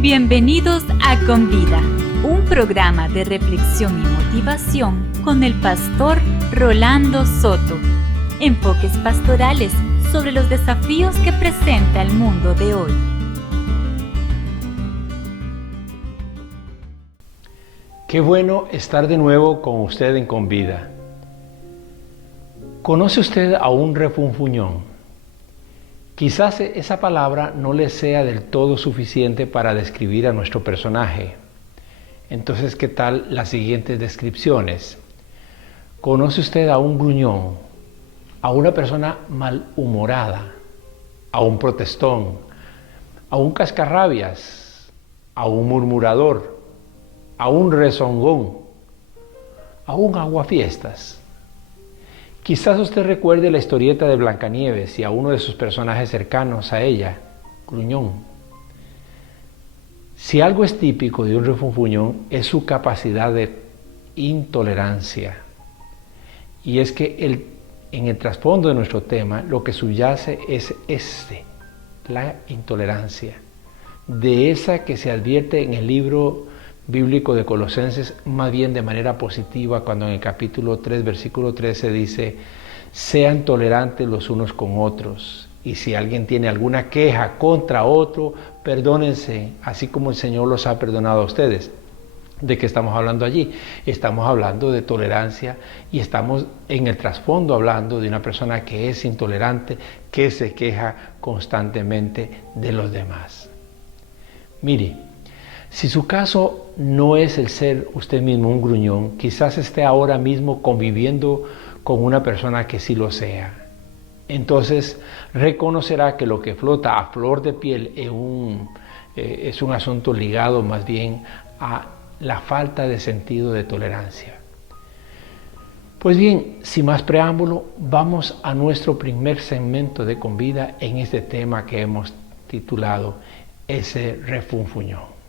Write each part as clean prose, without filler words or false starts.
Bienvenidos a Con Vida, un programa de reflexión y motivación con el pastor Rolando Soto. Enfoques pastorales sobre los desafíos que presenta el mundo de hoy. Qué bueno estar de nuevo con usted en Con Vida. ¿Conoce usted a un refunfuñón? Quizás esa palabra no le sea del todo suficiente para describir a nuestro personaje. Entonces, ¿qué tal las siguientes descripciones? ¿Conoce usted a un gruñón, a una persona malhumorada, a un protestón, a un cascarrabias, a un murmurador, a un rezongón, a un aguafiestas? Quizás usted recuerde la historieta de Blancanieves y a uno de sus personajes cercanos a ella, Gruñón. Si algo es típico de un refunfuñón es su capacidad de intolerancia. Y es que en el trasfondo de nuestro tema lo que subyace es la intolerancia, de esa que se advierte en el libro bíblico de Colosenses, más bien de manera positiva, cuando en el capítulo 3, versículo 13 dice: sean tolerantes los unos con otros, y si alguien tiene alguna queja contra otro, perdónense, así como el Señor los ha perdonado a ustedes. ¿De qué estamos hablando allí? Estamos hablando de tolerancia y estamos en el trasfondo hablando de una persona que es intolerante, que se queja constantemente de los demás. Mire, si su caso no es el ser usted mismo un gruñón, quizás esté ahora mismo conviviendo con una persona que sí lo sea. Entonces reconocerá que lo que flota a flor de piel es un asunto ligado más bien a la falta de sentido de tolerancia. Pues bien, sin más preámbulo, vamos a nuestro primer segmento de Con Vida en este tema que hemos titulado Ese refunfuñón.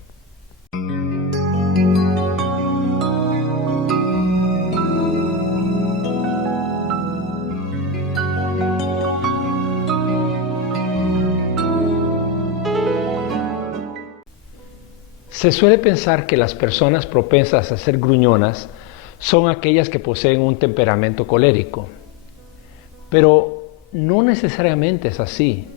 Se suele pensar que las personas propensas a ser gruñonas son aquellas que poseen un temperamento colérico, pero no necesariamente es así.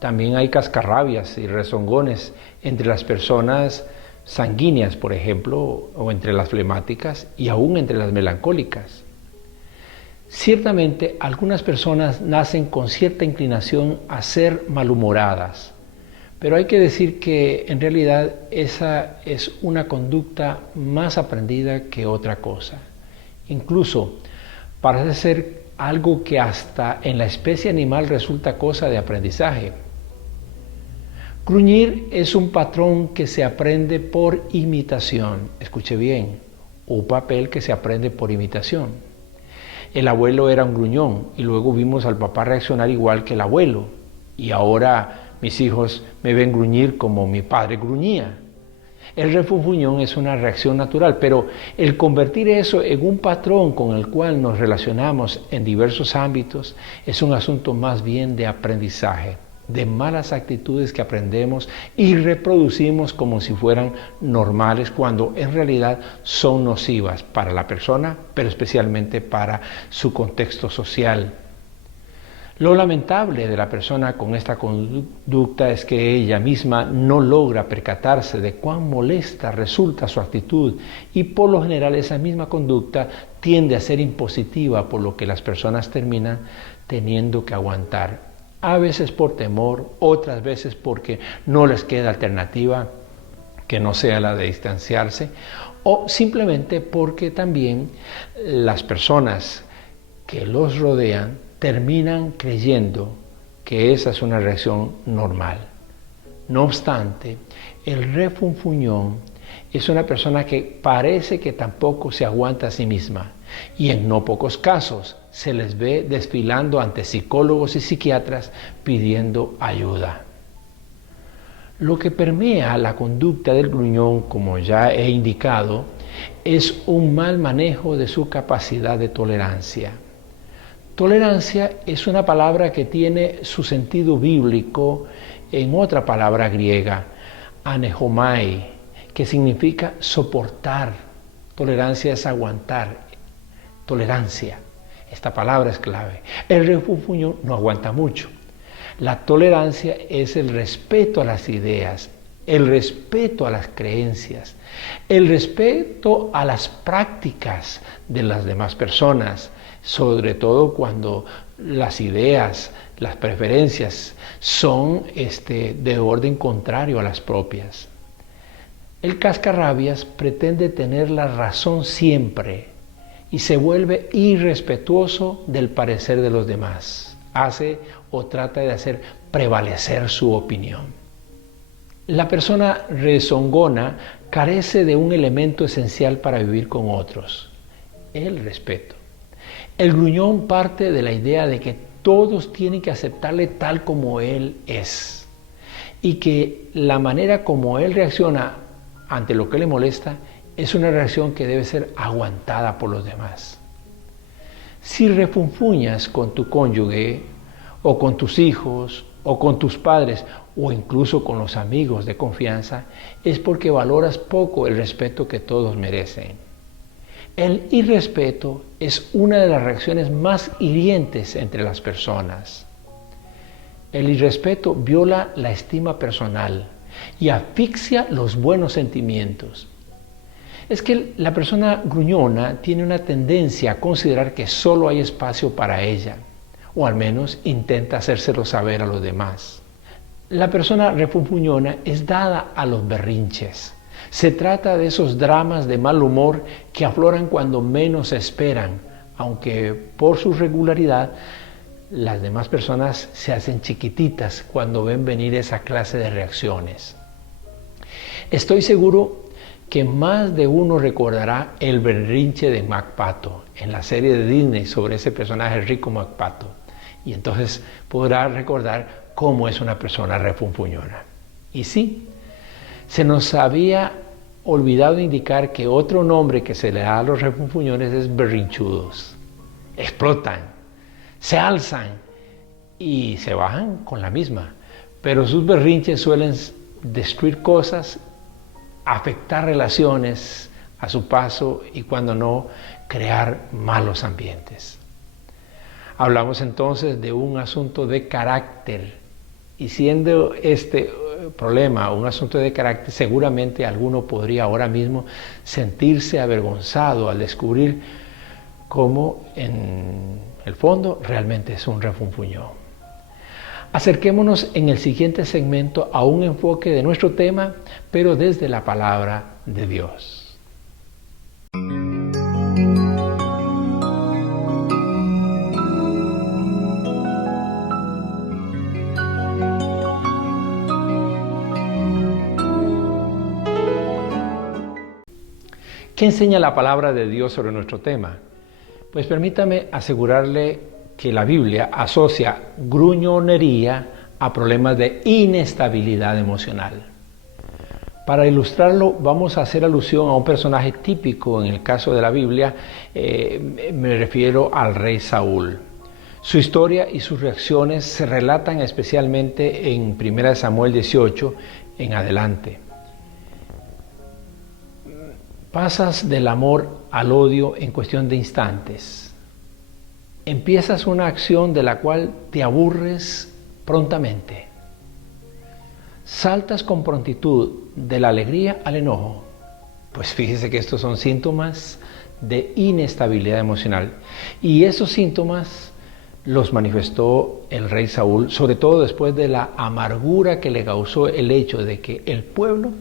También hay cascarrabias y rezongones entre las personas sanguíneas, por ejemplo, o entre las flemáticas y aún entre las melancólicas. Ciertamente, algunas personas nacen con cierta inclinación a ser malhumoradas, pero hay que decir que en realidad esa es una conducta más aprendida que otra cosa. Incluso parece ser algo que hasta en la especie animal resulta cosa de aprendizaje. Gruñir es un patrón que se aprende por imitación. Escuche bien, un papel que se aprende por imitación. El abuelo era un gruñón y luego vimos al papá reaccionar igual que el abuelo. Y ahora mis hijos me ven gruñir como mi padre gruñía. El refunfuñón es una reacción natural, pero el convertir eso en un patrón con el cual nos relacionamos en diversos ámbitos es un asunto más bien de aprendizaje, de malas actitudes que aprendemos y reproducimos como si fueran normales, cuando en realidad son nocivas para la persona, pero especialmente para su contexto social. Lo lamentable de la persona con esta conducta es que ella misma no logra percatarse de cuán molesta resulta su actitud y por lo general esa misma conducta tiende a ser impositiva, por lo que las personas terminan teniendo que aguantar. A veces por temor, otras veces porque no les queda alternativa que no sea la de distanciarse, o simplemente porque también las personas que los rodean terminan creyendo que esa es una reacción normal. No obstante, el refunfuñón es una persona que parece que tampoco se aguanta a sí misma, y en no pocos casos se les ve desfilando ante psicólogos y psiquiatras pidiendo ayuda. Lo que permea la conducta del gruñón, como ya he indicado, es un mal manejo de su capacidad de tolerancia. Tolerancia es una palabra que tiene su sentido bíblico en otra palabra griega, anehomai, que significa soportar. Tolerancia es aguantar. Tolerancia. Esta palabra es clave. El refunfuñón no aguanta mucho. La tolerancia es el respeto a las ideas, el respeto a las creencias, el respeto a las prácticas de las demás personas, sobre todo cuando las ideas, las preferencias son de orden contrario a las propias. El cascarrabias pretende tener la razón siempre y se vuelve irrespetuoso del parecer de los demás. Hace o trata de hacer prevalecer su opinión. La persona rezongona carece de un elemento esencial para vivir con otros: el respeto. El gruñón parte de la idea de que todos tienen que aceptarle tal como él es y que la manera como él reacciona ante lo que le molesta es una reacción que debe ser aguantada por los demás. Si refunfuñas con tu cónyuge o con tus hijos o con tus padres o incluso con los amigos de confianza, es porque valoras poco el respeto que todos merecen. El irrespeto es una de las reacciones más hirientes entre las personas. El irrespeto viola la estima personal y asfixia los buenos sentimientos. Es que la persona gruñona tiene una tendencia a considerar que solo hay espacio para ella, o al menos intenta hacérselo saber a los demás. La persona refunfuñona es dada a los berrinches. Se trata de esos dramas de mal humor que afloran cuando menos se esperan, aunque por su regularidad las demás personas se hacen chiquititas cuando ven venir esa clase de reacciones. Estoy seguro que más de uno recordará el berrinche de McPato en la serie de Disney sobre ese personaje rico McPato, y entonces podrá recordar cómo es una persona refunfuñona. Y sí, se nos había olvidado indicar que otro nombre que se le da a los refunfuñones es berrinchudos. Explotan, se alzan y se bajan con la misma, pero sus berrinches suelen destruir cosas, afectar relaciones a su paso y, cuando no, crear malos ambientes. Hablamos entonces de un asunto de carácter, y siendo este problema un asunto de carácter, seguramente alguno podría ahora mismo sentirse avergonzado al descubrir cómo en el fondo realmente es un refunfuñón. Acerquémonos en el siguiente segmento a un enfoque de nuestro tema, pero desde la palabra de Dios. ¿Qué enseña la palabra de Dios sobre nuestro tema? Pues permítame asegurarle que la Biblia asocia gruñonería a problemas de inestabilidad emocional. Para ilustrarlo, vamos a hacer alusión a un personaje típico en el caso de la Biblia. Me refiero al rey Saúl. Su historia y sus reacciones se relatan especialmente en 1 Samuel 18 en adelante. Pasas del amor al odio en cuestión de instantes. Empiezas una acción de la cual te aburres prontamente. Saltas con prontitud de la alegría al enojo. Pues fíjese que estos son síntomas de inestabilidad emocional. Y esos síntomas los manifestó el rey Saúl, sobre todo después de la amargura que le causó el hecho de que el pueblo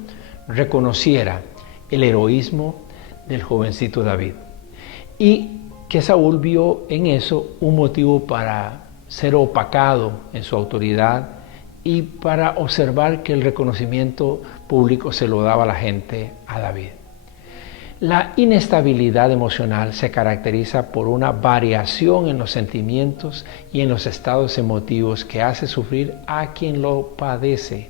reconociera el heroísmo del jovencito David, y que Saúl vio en eso un motivo para ser opacado en su autoridad y para observar que el reconocimiento público se lo daba la gente a David. La inestabilidad emocional se caracteriza por una variación en los sentimientos y en los estados emotivos que hace sufrir a quien lo padece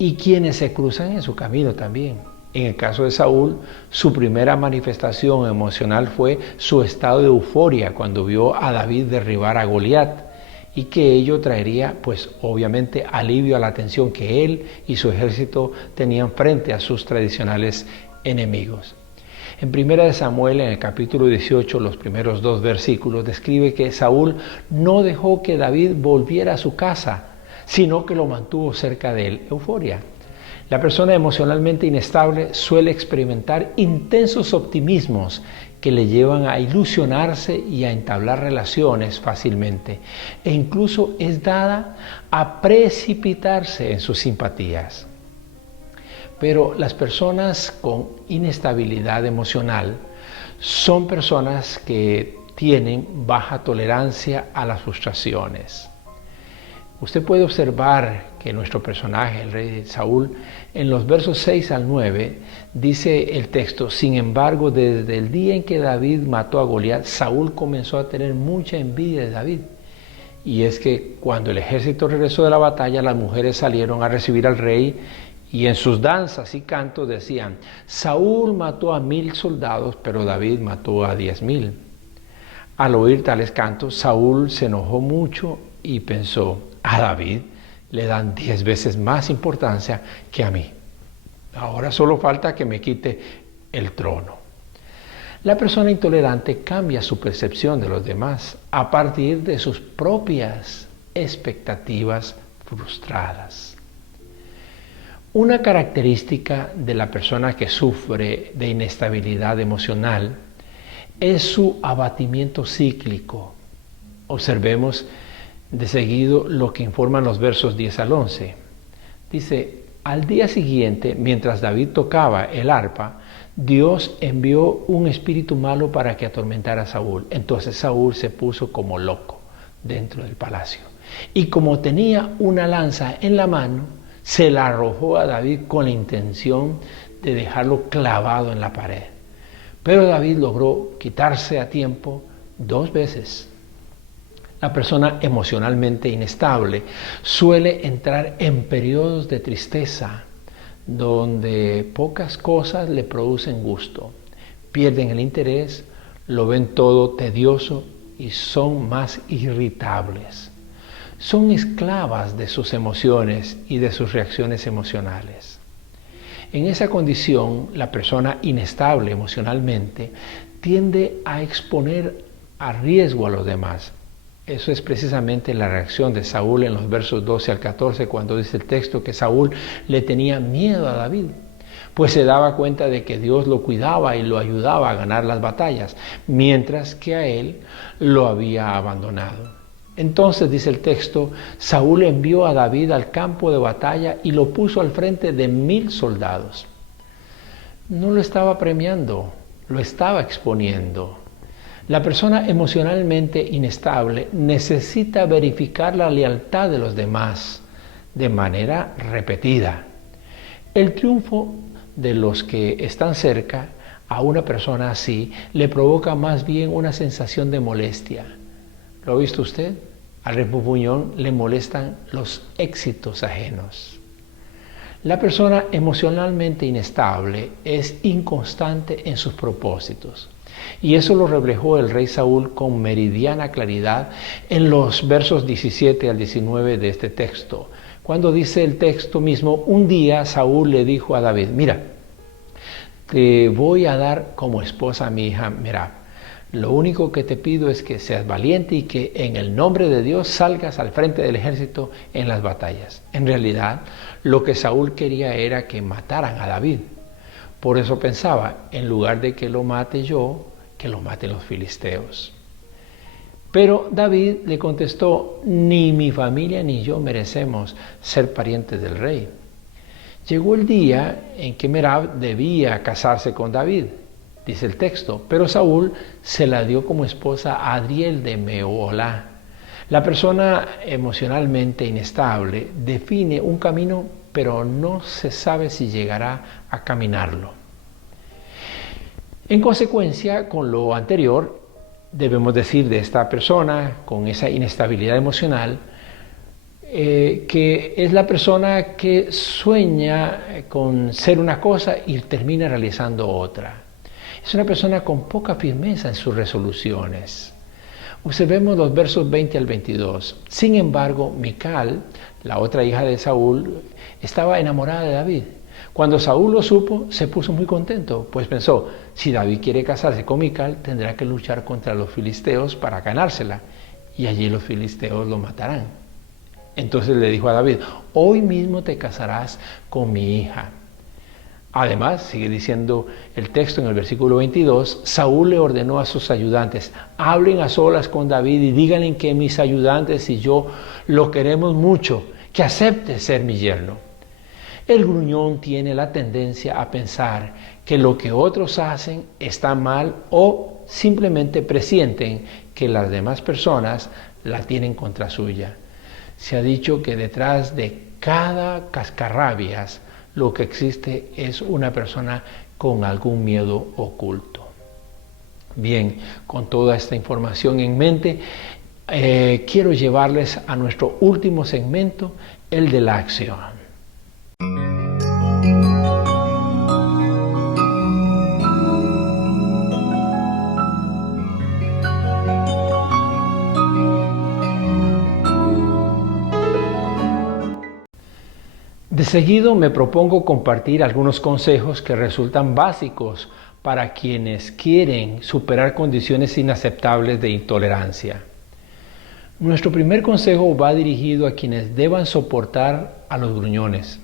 y quienes se cruzan en su camino también. En el caso de Saúl, su primera manifestación emocional fue su estado de euforia cuando vio a David derribar a Goliat, y que ello traería pues obviamente alivio a la tensión que él y su ejército tenían frente a sus tradicionales enemigos. En 1 Samuel, en el capítulo 18, los primeros 2 versículos, describe que Saúl no dejó que David volviera a su casa, sino que lo mantuvo cerca de él. Euforia. La persona emocionalmente inestable suele experimentar intensos optimismos que le llevan a ilusionarse y a entablar relaciones fácilmente, e incluso es dada a precipitarse en sus simpatías. Pero las personas con inestabilidad emocional son personas que tienen baja tolerancia a las frustraciones. Usted puede observar que nuestro personaje, el rey Saúl, en los versos 6 al 9, dice el texto: sin embargo, desde el día en que David mató a Goliat, Saúl comenzó a tener mucha envidia de David. Y es que cuando el ejército regresó de la batalla, las mujeres salieron a recibir al rey y en sus danzas y cantos decían: Saúl mató a 1000 soldados, pero David mató a 10,000. Al oír tales cantos, Saúl se enojó mucho y pensó: a David le dan 10 veces más importancia que a mí. Ahora solo falta que me quite el trono. La persona intolerante cambia su percepción de los demás a partir de sus propias expectativas frustradas. Una característica de la persona que sufre de inestabilidad emocional es su abatimiento cíclico. Observemos de seguido lo que informan los versos 10 al 11. Dice: al día siguiente, mientras David tocaba el arpa, Dios envió un espíritu malo para que atormentara a Saúl. Entonces Saúl se puso como loco dentro del palacio. Y como tenía una lanza en la mano, se la arrojó a David con la intención de dejarlo clavado en la pared. Pero David logró quitarse a tiempo 2 veces. La persona emocionalmente inestable suele entrar en periodos de tristeza, donde pocas cosas le producen gusto. Pierden el interés, lo ven todo tedioso y son más irritables. Son esclavas de sus emociones y de sus reacciones emocionales. En esa condición, la persona inestable emocionalmente tiende a exponer a riesgo a los demás. Eso es precisamente la reacción de Saúl en los versos 12 al 14, cuando dice el texto que Saúl le tenía miedo a David, pues se daba cuenta de que Dios lo cuidaba y lo ayudaba a ganar las batallas, mientras que a él lo había abandonado. Entonces, dice el texto, Saúl envió a David al campo de batalla y lo puso al frente de 1000 soldados. No lo estaba premiando, lo estaba exponiendo. La persona emocionalmente inestable necesita verificar la lealtad de los demás de manera repetida. El triunfo de los que están cerca a una persona así le provoca más bien una sensación de molestia. ¿Lo ha visto usted? Al refunfuñón le molestan los éxitos ajenos. La persona emocionalmente inestable es inconstante en sus propósitos. Y eso lo reflejó el rey Saúl con meridiana claridad en los versos 17 al 19 de este texto. Cuando dice el texto mismo: un día Saúl le dijo a David: mira, te voy a dar como esposa a mi hija Merab. Lo único que te pido es que seas valiente y que en el nombre de Dios salgas al frente del ejército en las batallas. En realidad, lo que Saúl quería era que mataran a David. Por eso pensaba: en lugar de que lo mate yo, que lo maten los filisteos. Pero David le contestó: ni mi familia ni yo merecemos ser parientes del rey. Llegó el día en que Merab debía casarse con David, dice el texto, pero Saúl se la dio como esposa a Adriel de Meholá. La persona emocionalmente inestable define un camino, pero no se sabe si llegará a caminarlo. En consecuencia, con lo anterior, debemos decir de esta persona con esa inestabilidad emocional, que es la persona que sueña con ser una cosa y termina realizando otra. Es una persona con poca firmeza en sus resoluciones. Observemos los versos 20 al 22. Sin embargo, Mical, la otra hija de Saúl, estaba enamorada de David. Cuando Saúl lo supo, se puso muy contento, pues pensó, si David quiere casarse con Mical, tendrá que luchar contra los filisteos para ganársela, y allí los filisteos lo matarán. Entonces le dijo a David, hoy mismo te casarás con mi hija. Además, sigue diciendo el texto en el versículo 22, Saúl le ordenó a sus ayudantes, hablen a solas con David y díganle que mis ayudantes y yo lo queremos mucho, que acepte ser mi yerno. El gruñón tiene la tendencia a pensar que lo que otros hacen está mal o simplemente presienten que las demás personas la tienen contra suya. Se ha dicho que detrás de cada cascarrabias lo que existe es una persona con algún miedo oculto. Bien, con toda esta información en mente, quiero llevarles a nuestro último segmento, el de la acción. De seguido me propongo compartir algunos consejos que resultan básicos para quienes quieren superar condiciones inaceptables de intolerancia. Nuestro primer consejo va dirigido a quienes deban soportar a los gruñones.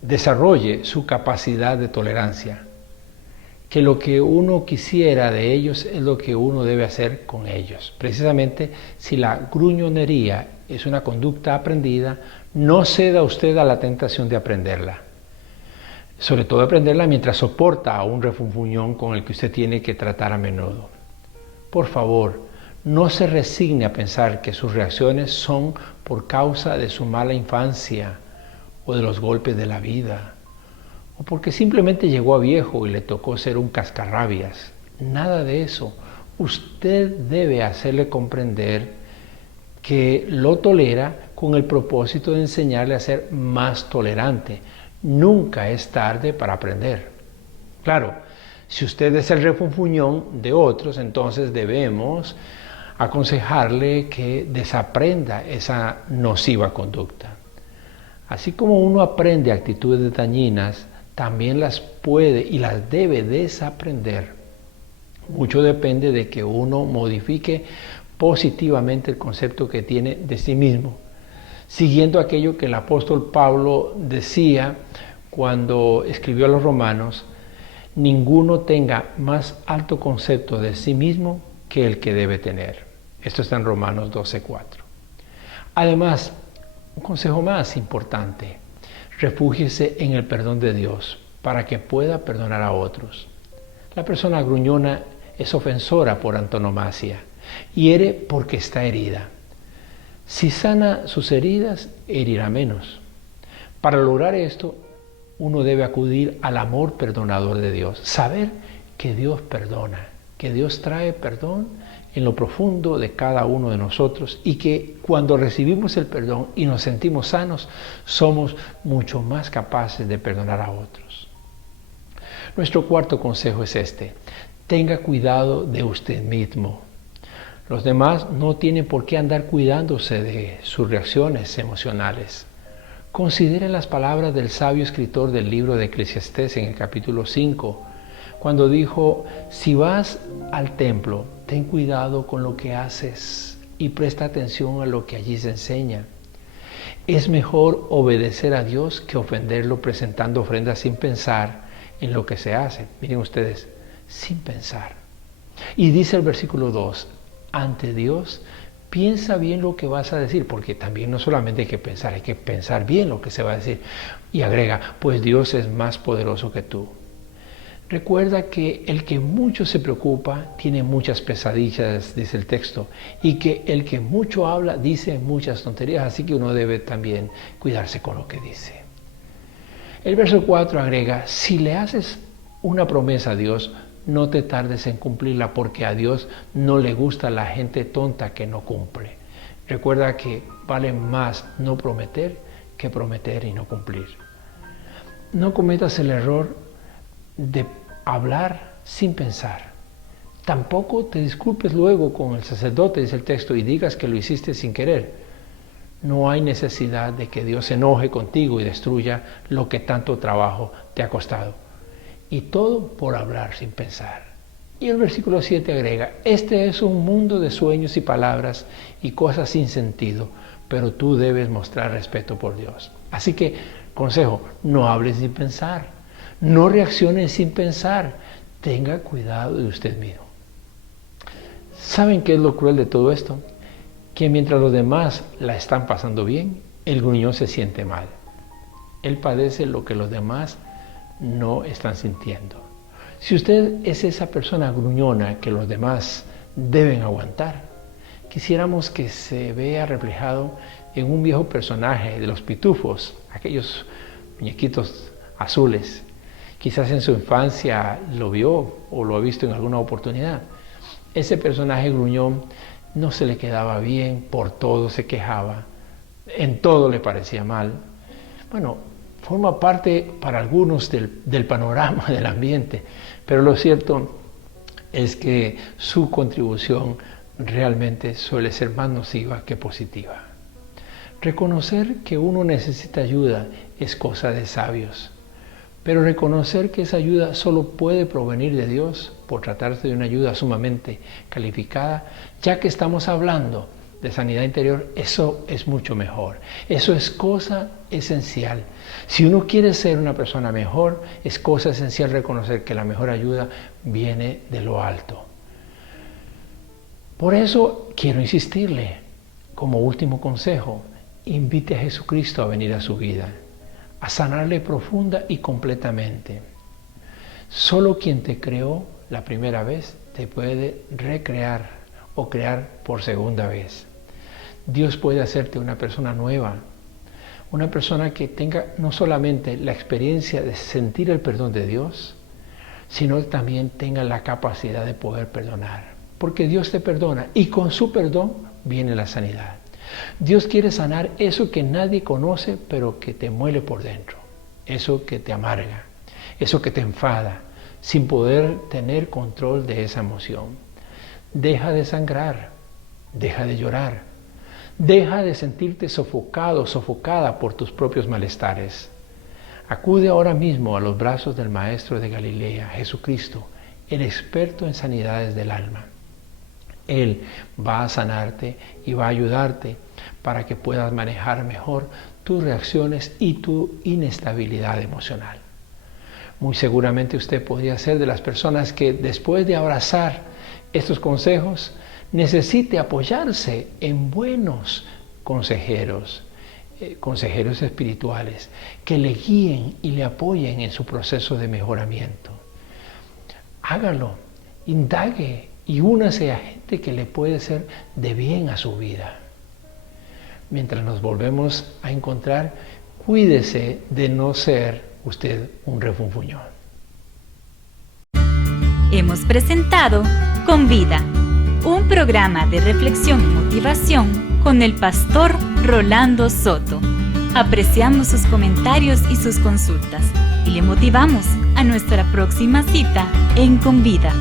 Desarrolle su capacidad de tolerancia. Que lo que uno quisiera de ellos es lo que uno debe hacer con ellos. Precisamente si la gruñonería es una conducta aprendida, no ceda usted a la tentación de aprenderla. Sobre todo aprenderla mientras soporta a un refunfuñón con el que usted tiene que tratar a menudo. Por favor, no se resigne a pensar que sus reacciones son por causa de su mala infancia o de los golpes de la vida, o porque simplemente llegó a viejo y le tocó ser un cascarrabias. Nada de eso. Usted debe hacerle comprender que lo tolera con el propósito de enseñarle a ser más tolerante. Nunca es tarde para aprender. Claro, si usted es el refunfuñón de otros, entonces debemos aconsejarle que desaprenda esa nociva conducta. Así como uno aprende actitudes dañinas, también las puede y las debe desaprender. Mucho depende de que uno modifique positivamente el concepto que tiene de sí mismo, siguiendo aquello que el apóstol Pablo decía cuando escribió a los romanos, ninguno tenga más alto concepto de sí mismo que el que debe tener. Esto está en Romanos 12:4. Además, un consejo más importante, refúgiese en el perdón de Dios para que pueda perdonar a otros. La persona gruñona es ofensora por antonomasia, hiere porque está herida. Si sana sus heridas, herirá menos. Para lograr esto, uno debe acudir al amor perdonador de Dios, saber que Dios perdona, que Dios trae perdón en lo profundo de cada uno de nosotros y que cuando recibimos el perdón y nos sentimos sanos, somos mucho más capaces de perdonar a otros. Nuestro cuarto consejo es este: tenga cuidado de usted mismo. Los demás no tienen por qué andar cuidándose de sus reacciones emocionales. Considere las palabras del sabio escritor del libro de Eclesiastés en el capítulo 5, cuando dijo, si vas al templo, ten cuidado con lo que haces y presta atención a lo que allí se enseña. Es mejor obedecer a Dios que ofenderlo presentando ofrendas sin pensar en lo que se hace. Miren ustedes, sin pensar. Y dice el versículo 2, ante Dios, piensa bien lo que vas a decir, porque también no solamente hay que pensar bien lo que se va a decir. Y agrega, pues Dios es más poderoso que tú. Recuerda que el que mucho se preocupa tiene muchas pesadillas, dice el texto, y que el que mucho habla dice muchas tonterías, así que uno debe también cuidarse con lo que dice. El verso 4 agrega, si le haces una promesa a Dios, no te tardes en cumplirla, porque a Dios no le gusta la gente tonta que no cumple. Recuerda que vale más no prometer que prometer y no cumplir. No cometas el error de hablar sin pensar. Tampoco te disculpes luego con el sacerdote, dice el texto, y digas que lo hiciste sin querer. No hay necesidad de que Dios se enoje contigo y destruya lo que tanto trabajo te ha costado. Y todo por hablar sin pensar. Y el versículo 7 agrega, este es un mundo de sueños y palabras y cosas sin sentido, pero tú debes mostrar respeto por Dios. Así que, consejo, no hables sin pensar, no reacciones sin pensar, tenga cuidado de usted mismo. ¿Saben qué es lo cruel de todo esto? Que mientras los demás la están pasando bien, el gruñón se siente mal. Él padece lo que los demás no están sintiendo. Si usted es esa persona gruñona que los demás deben aguantar, quisiéramos que se vea reflejado en un viejo personaje de los pitufos, aquellos muñequitos azules. Quizás en su infancia lo vio o lo ha visto en alguna oportunidad. Ese personaje gruñón no se le quedaba bien, por todo se quejaba, en todo le parecía mal. Bueno, forma parte para algunos del panorama del ambiente, pero lo cierto es que su contribución realmente suele ser más nociva que positiva. Reconocer que uno necesita ayuda es cosa de sabios, pero reconocer que esa ayuda solo puede provenir de Dios por tratarse de una ayuda sumamente calificada, ya que estamos hablando de sanidad interior, eso es mucho mejor. Eso es cosa esencial. Si uno quiere ser una persona mejor, es cosa esencial reconocer que la mejor ayuda viene de lo alto. Por eso quiero insistirle, como último consejo, invite a Jesucristo a venir a su vida, a sanarle profunda y completamente. Solo quien te creó la primera vez te puede recrear o crear por segunda vez. Dios puede hacerte una persona nueva, una persona que tenga no solamente la experiencia de sentir el perdón de Dios, sino que también tenga la capacidad de poder perdonar. Porque Dios te perdona y con su perdón viene la sanidad. Dios quiere sanar eso que nadie conoce, pero que te muele por dentro, eso que te amarga, eso que te enfada, sin poder tener control de esa emoción. Deja de sangrar, deja de llorar, deja de sentirte sofocado, sofocada por tus propios malestares. Acude ahora mismo a los brazos del Maestro de Galilea, Jesucristo, el experto en sanidades del alma. Él va a sanarte y va a ayudarte para que puedas manejar mejor tus reacciones y tu inestabilidad emocional. Muy seguramente usted podría ser de las personas que después de abrazar estos consejos necesite apoyarse en buenos consejeros, consejeros espirituales que le guíen y le apoyen en su proceso de mejoramiento. Hágalo, indague y únase a gente que le puede ser de bien a su vida. Mientras nos volvemos a encontrar, cuídese de no ser usted un refunfuñón. Hemos presentado Con Vida, un programa de reflexión y motivación con el pastor Rolando Soto. Apreciamos sus comentarios y sus consultas y le motivamos a nuestra próxima cita en Con Vida.